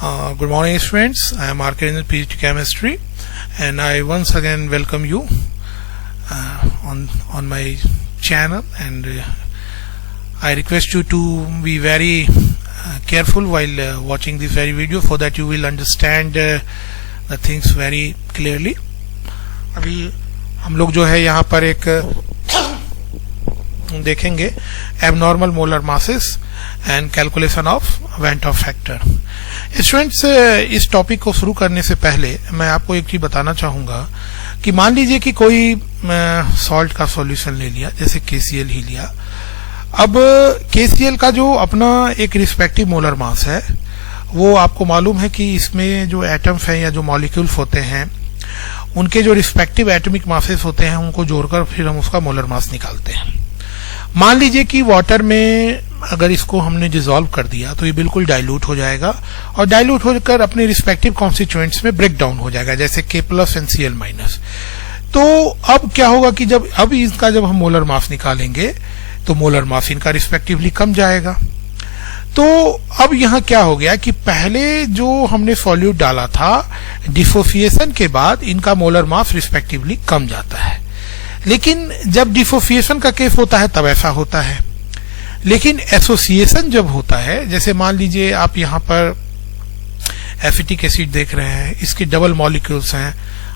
Good morning, students. I am R.K. in PhD Chemistry, and I once again welcome you on my channel. And I request you to be very careful while watching this very video, so that you will understand the things very clearly. अभी हम लोग जो है यहाँ पर एक देखेंगे abnormal molar masses and calculation of Van't Hoff factor. Students, इस टॉपिक को शुरू करने से पहले मैं आपको एक चीज बताना चाहूंगा कि मान लीजिए कि कोई सॉल्ट का सॉल्यूशन ले लिया, जैसे KCl ही लिया. अब KCl का जो अपना एक रिस्पेक्टिव मोलर मास है, वो आपको मालूम है कि इसमें जो एटम्स हैं या जो मॉलिक्यूल्स होते हैं, उनके जो रिस्पेक्टिव एटॉमिक मासेस होते हैं, उनको जोड़कर फिर हम उसका मोलर मास निकालते हैं. मान लीजिए कि वाटर में अगर इसको हमने डिसॉल्व कर दिया तो ये बिल्कुल डाइल्यूट हो जाएगा, और डाइल्यूट होकर अपने रिस्पेक्टिव कॉन्स्टिट्यूएंट्स में ब्रेक डाउन हो जाएगा, जैसे K+ एंड Cl-. तो अब क्या होगा कि जब हम मोलर मास निकालेंगे तो मोलर मास इनका रिस्पेक्टिवली कम जाएगा. तो अब यहाँ क्या हो गया कि पहले जो हमने सॉल्यूट डाला था, डिसोसिएशन के बाद इनका मोलर मास रिस्पेक्टिवली कम जाता है. लेकिन जब डिसोसिएशन का केस होता है तब ऐसा होता है. लेकिन एसोसिएशन जब होता है, जैसे मान लीजिए आप यहाँ पर एसिटिक एसिड देख रहे हैं, इसके डबल मॉलिक्यूल्स हैं,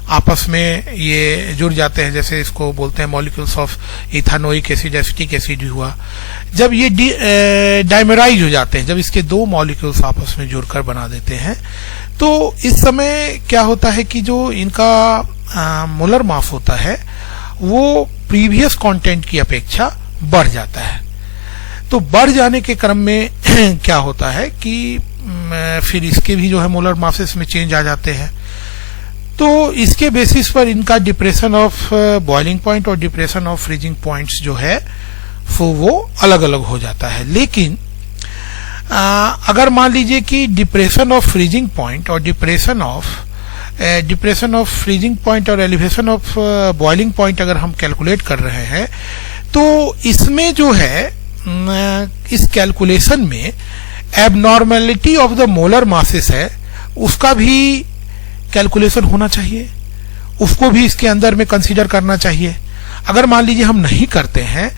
आपस में ये जुड़ जाते हैं, जैसे इसको बोलते हैं molecules of ethanoic acid, acetic acid भी हुआ. जब ये डाइमराइज हो जाते हैं, जब इसके दो मॉलिक्यूल्स आपस में जुड़कर बना देते हैं, तो इस समय क्या होता है कि जो इनका मोलर मास होता है वो प्रीवियस कंटेंट की अपेक्षा बढ़ जाता है. तो बढ़ जाने के क्रम में क्या होता है कि फिर इसके भी जो है मोलर मासेस में चेंज आ जाते हैं. तो इसके बेसिस पर इनका डिप्रेशन ऑफ बॉइलिंग पॉइंट और डिप्रेशन ऑफ फ्रीजिंग पॉइंट्स जो है वो अलग अलग हो जाता है. लेकिन अगर मान लीजिए कि डिप्रेशन ऑफ फ्रीजिंग पॉइंट और डिप्रेशन ऑफ फ्रीजिंग पॉइंट और एलिवेशन ऑफ बॉइलिंग पॉइंट अगर हम कैलकुलेट कर रहे हैं, तो इसमें जो है इस कैलकुलेशन में abnormality of the molar masses है, उसका भी कैलकुलेशन होना चाहिए, उसको भी इसके अंदर में कंसीडर करना चाहिए. अगर मान लीजिए हम नहीं करते हैं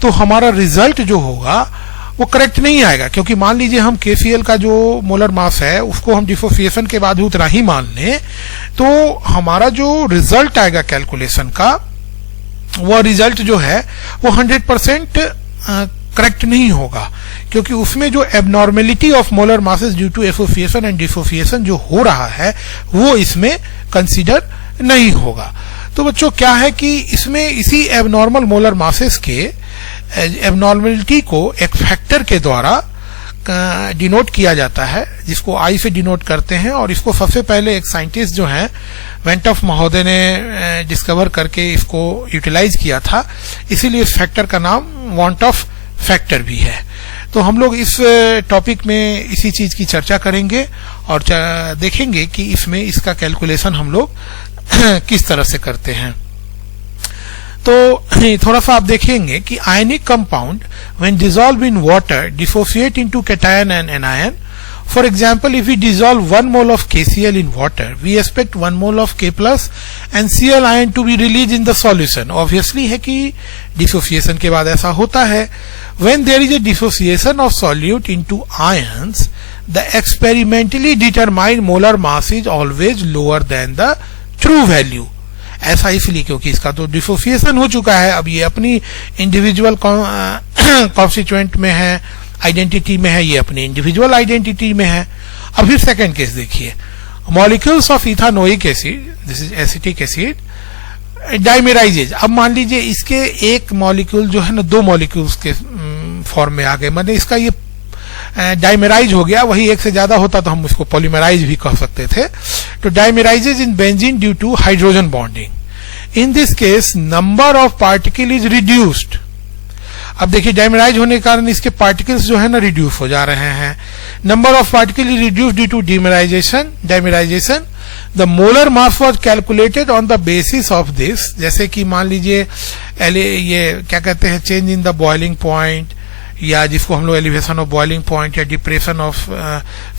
तो हमारा रिजल्ट जो होगा वो करेक्ट नहीं आएगा, क्योंकि मान लीजिए हम KCl का जो मोलर मास है उसको हम डिसोसिएशन के बाद उतना ही मान लें, तो हमारा जो रिजल्ट आएगा कैलकुलेशन का, वो रिजल्ट जो है वो 100% करेक्ट नहीं होगा, क्योंकि उसमें जो abnormality of molar masses due to association and dissociation जो हो रहा है वो इसमें कंसीडर नहीं होगा. तो बच्चों क्या है कि इसमें इसी एबनॉर्मल मोलर मासेस के एबनॉर्मेलिटी को एक फैक्टर के द्वारा डिनोट किया जाता है, जिसको I से डिनोट करते हैं. और इसको सबसे पहले एक साइंटिस्ट जो हैं वेंट हॉफ महोदय ने डिस्कवर करके इसको यूटिलाइज किया था, इसीलिए इस फैक्टर का नाम वांट ऑफ फैक्टर भी है. तो हम लोग इस टॉपिक में इसी चीज की चर्चा करेंगे और देखेंगे कि इसमें इसका कैलकुलेशन हम लोग किस तरह से करते हैं. तो थोड़ा सा आप देखेंगे कि ionic compound when dissolve in water dissociate into cation and anion. For example, if we dissolve 1 mole of KCl in water, we expect 1 mole of K+ and Cl ion to be released in the solution. Obviously है कि dissociation के बाद ऐसा होता है. When there is a dissociation of solute into ions, the experimentally determined molar mass is always lower than the true value. ऐसा इसलिए क्योंकि इसका तो डिसोसिएशन हो चुका है, अब ये अपनी इंडिविजुअल कॉन्स्टिट्यूएंट में है, आइडेंटिटी में है, ये अपनी इंडिविजुअल आइडेंटिटी में है. अब फिर सेकंड केस देखिए, molecules of ethanoic acid, this is acetic acid, dimerises. अब मान लीजिए इसके एक मॉलिक्यूल जो है ना, दो मॉलिक्यूल्स के फॉर्म में आ गए, मतलब इसका ये डाइमेराइज हो गया. वही एक से ज्यादा होता तो हम उसको पॉलीमराइज भी कह सकते थे. तो dimerises in benzene due to hydrogen bonding. In this case number of particle is reduced. अब देखिए डाइमेराइज होने के कारण इसके पार्टिकल्स जो है ना रिड्यूस हो जा रहे हैं. Number of particle is reduced due to dimerisation. The molar mass was calculated on the basis of this. जैसे कि मान लीजिए ये क्या कहते हैं, change in the boiling point या जिसको हम लोग एलिवेशन ऑफ बॉइलिंग पॉइंट या डिप्रेशन ऑफ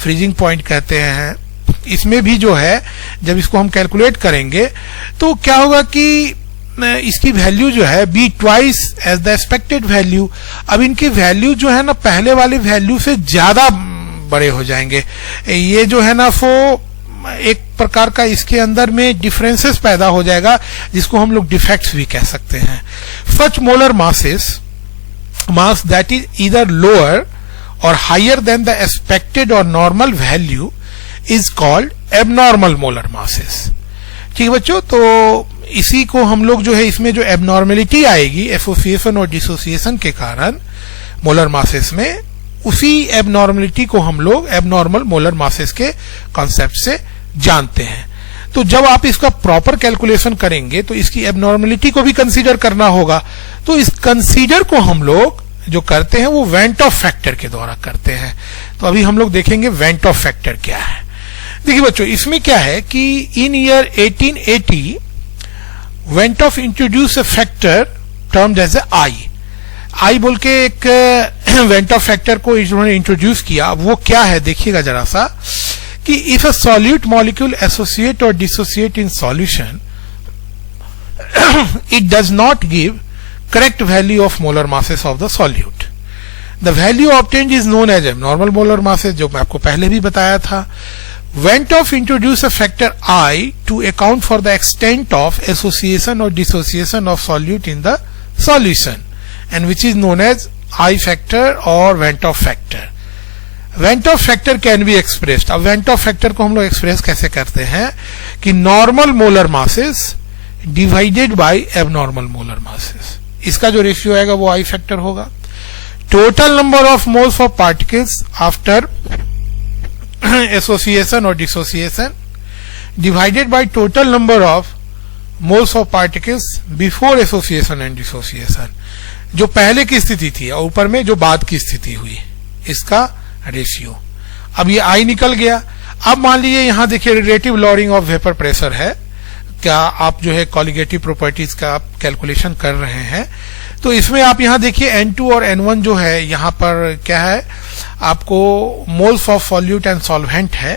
फ्रीजिंग पॉइंट कहते हैं, इसमें भी जो है जब इसको हम कैलकुलेट करेंगे तो क्या होगा कि इसकी वैल्यू जो है be twice as the expected value. अब इनकी वैल्यू जो है ना पहले वाली वैल्यू से ज्यादा बड़े हो जाएंगे। ये जो है ना वो एक प्रकार का इसके अंदर में डिफरेंसेस पैदा हो जाएगा, जिसको हम लोग डिफेक्ट्स भी कह सकते हैं। Such molar mass that is either lower और हायर देन द एक्सपेक्टेड और normal value is called abnormal molar masses. ठीक है बच्चों, तो इसी को हम लोग जो है इसमें जो एबनॉर्मेलिटी आएगी एसोसिएशन और डिसोसिएशन के कारण मोलर मासेस में, उसी एबनॉर्मेलिटी को हम लोग एबनॉर्मल मोलर मासेस के कॉन्सेप्ट से जानते हैं। तो जब आप इसका प्रॉपर कैलकुलेशन करेंगे तो इसकी एबनॉर्मेलिटी को भी कंसीडर करना होगा। तो इस कंसीडर को हम लोग जो करते हैं वो वेंट ऑफ फैक्टर के द्वारा करते हैं। तो अभी हम लोग देखेंगे वेंट ऑफ फैक्टर क्या है। देखिए बच्चों, इसमें क्या है कि in year 1880 Van't Hoff introduce a factor termed as i बोल के एक वेंट ऑफ फैक्टर को इन्होंने इंट्रोड्यूस किया। वो क्या है देखिएगा जरा सा, कि if a solute molecule associate और dissociate in solution it does not give correct value of molar masses of the solute. The value obtained is known as abnormal molar masses, जो मैं आपको पहले भी बताया था। Went off introduce a factor I to account for the extent of association or dissociation of solute in the solution, and which is known as I factor or Went off factor. Went off factor can be expressed. अब Went off factor को हम लोग express कैसे करते हैं कि normal molar masses divided by abnormal molar masses, इसका जो रेशियो आएगा वो I factor होगा। Total number of moles of particles after association or dissociation divided by total number of moles of particles before association and dissociation, जो पहले की स्थिति थी और ऊपर में जो बाद की स्थिति हुई, इसका रेशियो। अब ये आई निकल गया। अब मान लीजिए यहां देखिए relative lowering of vapour pressure है। क्या आप जो है कॉलिगेटिव प्रॉपर्टीज का आप कैलकुलेशन कर रहे हैं, तो इसमें आप यहां देखिए N2 और N1 जो है यहां पर क्या है आपको moles of solute and solvent है।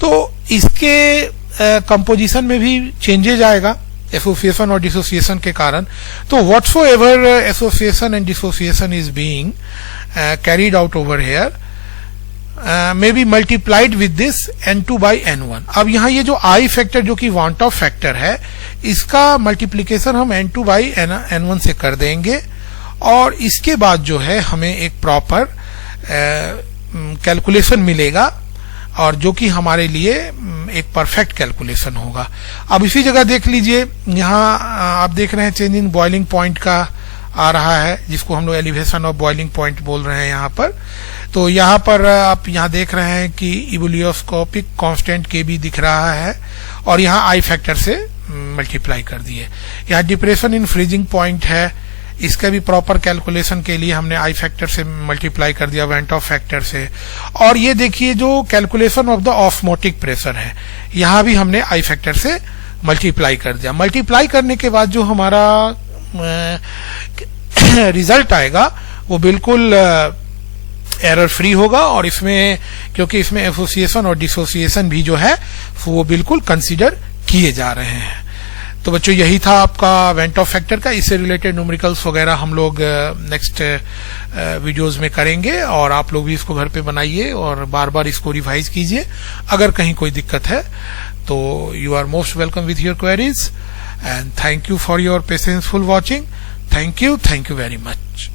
तो इसके कंपोजिशन में भी चेंजेज आएगा एसोसिएशन और डिसोसिएशन के कारण। तो whatsoever association and dissociation is being carried out over here may be multiplied with this N2 by N1। अब यहाँ ये जो I फैक्टर जो कि वांट ऑफ फैक्टर है, इसका मल्टीप्लीकेशन हम N2 by N1 से कर देंगे और इसके बाद जो है हमें एक प्रॉपर कैलकुलेशन मिलेगा और जो कि हमारे लिए एक परफेक्ट कैलकुलेशन होगा। अब इसी जगह देख लीजिए, यहाँ आप देख रहे हैं चेंज इन बॉइलिंग पॉइंट का आ रहा है, जिसको हम लोग एलिवेशन ऑफ बॉइलिंग पॉइंट बोल रहे हैं यहाँ पर। तो यहाँ पर आप यहाँ देख रहे हैं कि इवोल्यूस्कोपिक कांस्टेंट के भी दिख रहा है और यहाँ आई फैक्टर से मल्टीप्लाई कर दिए। यहाँ डिप्रेशन इन फ्रीजिंग पॉइंट है, इसका भी प्रॉपर कैलकुलेशन के लिए हमने आई फैक्टर से मल्टीप्लाई कर दिया वेंट ऑफ फैक्टर से। और ये देखिए जो calculation of the osmotic pressure है, यहाँ भी हमने आई फैक्टर से मल्टीप्लाई कर दिया। मल्टीप्लाई करने के बाद जो हमारा रिजल्ट आएगा वो बिल्कुल एरर फ्री होगा और इसमें क्योंकि इसमें एसोसिएशन और डिसोसिएशन भी जो है वो बिल्कुल कंसीडर किए जा रहे हैं। तो बच्चों यही था आपका वेंट ऑफ फैक्टर का। इससे रिलेटेड न्यूमेरिकल्स वगैरह हम लोग नेक्स्ट वीडियोस में करेंगे और आप लोग भी इसको घर पे बनाइए और बार बार इसको रिवाइज कीजिए। अगर कहीं कोई दिक्कत है तो you are most welcome with your queries and thank you for your patienceful watching. Thank you very much.